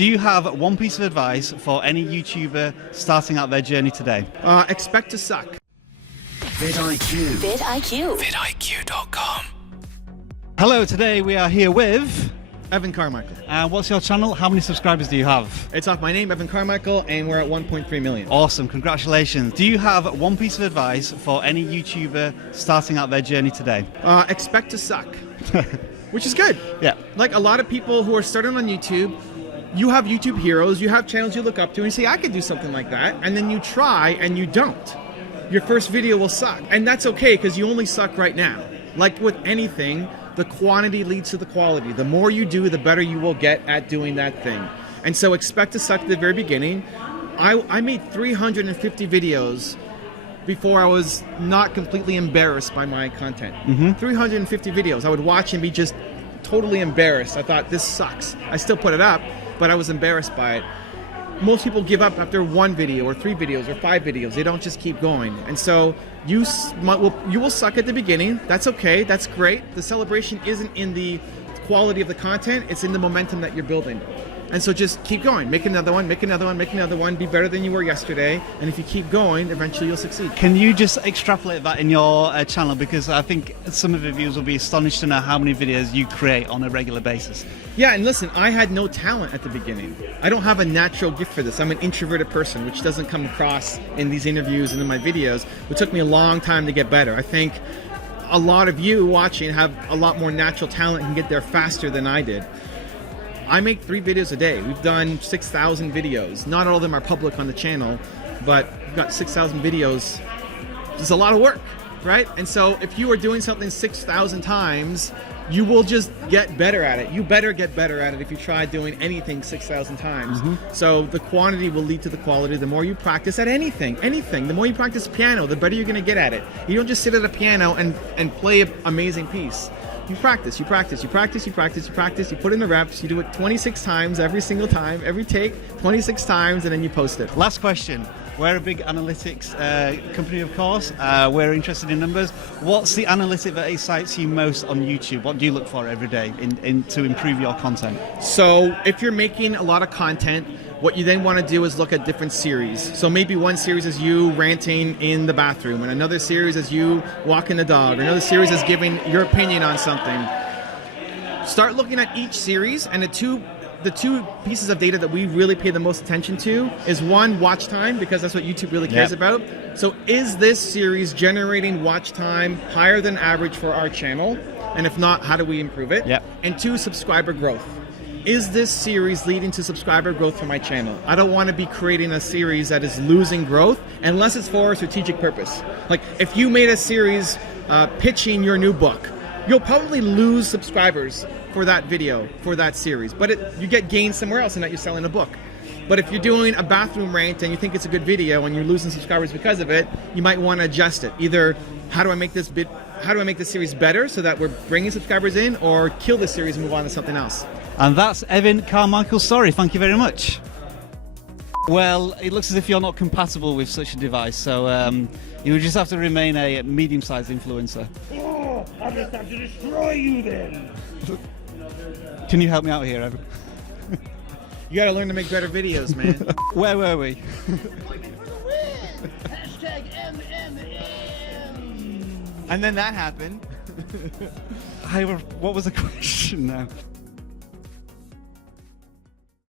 Do you have one piece of advice for any YouTuber starting out their journey today? Expect to suck. vidIQ. vidIQ. vidIQ.com. Hello, today we are here with... Evan Carmichael. What's your channel? How many subscribers do you have? It's off my name, Evan Carmichael, and we're at 1.3 million. Awesome, congratulations. Do you have one piece of advice for any YouTuber starting out their journey today? Expect to suck. Which is good. Yeah. Like a lot of people who are starting on YouTube, you have YouTube heroes, you have channels you look up to, and you say, I could do something like that, and then you try and you don't. Your first video will suck. And that's okay, because you only suck right now. Like with anything, the quantity leads to the quality. The more you do, the better you will get at doing that thing. And so expect to suck at the very beginning. I made 350 videos before I was not completely embarrassed by my content. 350 videos. I would watch and be just totally embarrassed. I thought, this sucks. I still put it up, but I was embarrassed by it. Most people give up after one video or 3 videos or 5 videos. They don't just keep going. And so you will suck at the beginning. That's okay. That's great. The celebration isn't in the quality of the content. It's in the momentum that you're building. And so just keep going. Make another one, make another one, make another one. Be better than you were yesterday. And if you keep going, eventually you'll succeed. Can you just extrapolate that in your channel? Because I think some of the viewers will be astonished to know how many videos you create on a regular basis. Yeah, and listen, I had no talent at the beginning. I don't have a natural gift for this. I'm an introverted person, which doesn't come across in these interviews and in my videos. It took me a long time to get better. I think a lot of you watching have a lot more natural talent and can get there faster than I did. I make 3 videos a day. We've done 6,000 videos. Not all of them are public on the channel, but we've got 6,000 videos. It's a lot of work, right? And so if you are doing something 6,000 times, you will just get better at it. You better get better at it if you try doing anything 6,000 times. So the quantity will lead to the quality. The more you practice at anything, the more you practice piano, the better you're gonna get at it. You don't just sit at a piano and play an amazing piece. You practice, you practice, you practice, you practice, you practice, you put in the reps, you do it 26 times every single time, every take, 26 times, and then you post it. Last question. We're a big analytics company, of course. We're interested in numbers. What's the analytic that excites you most on YouTube? What do you look for every day to improve your content? So if you're making a lot of content, what you then want to do is look at different series. So maybe one series is you ranting in the bathroom, and another series is you walking the dog, or another series is giving your opinion on something. Start looking at each series, and the two pieces of data that we really pay the most attention to is one, watch time, because that's what YouTube really cares about. So is this series generating watch time higher than average for our channel? And if not, how do we improve it? And 2, subscriber growth. Is this series leading to subscriber growth for my channel? I don't want to be creating a series that is losing growth unless it's for a strategic purpose. Like if you made a series pitching your new book, you'll probably lose subscribers for that video, for that series, but you get gains somewhere else in that you're selling a book. But if you're doing a bathroom rant and you think it's a good video and you're losing subscribers because of it, you might want to adjust it. Either how do I make this series better so that we're bringing subscribers in, or kill this series and move on to something else. And that's Evan Carmichael's story. Thank you very much. Well, it looks as if you're not compatible with such a device, so you would just have to remain a medium-sized influencer. Oh, I'll just have to destroy you then. Can you help me out here, Evan? You gotta learn to make better videos, man. Where were we? Hashtag MMM. And then that happened. What was the question now?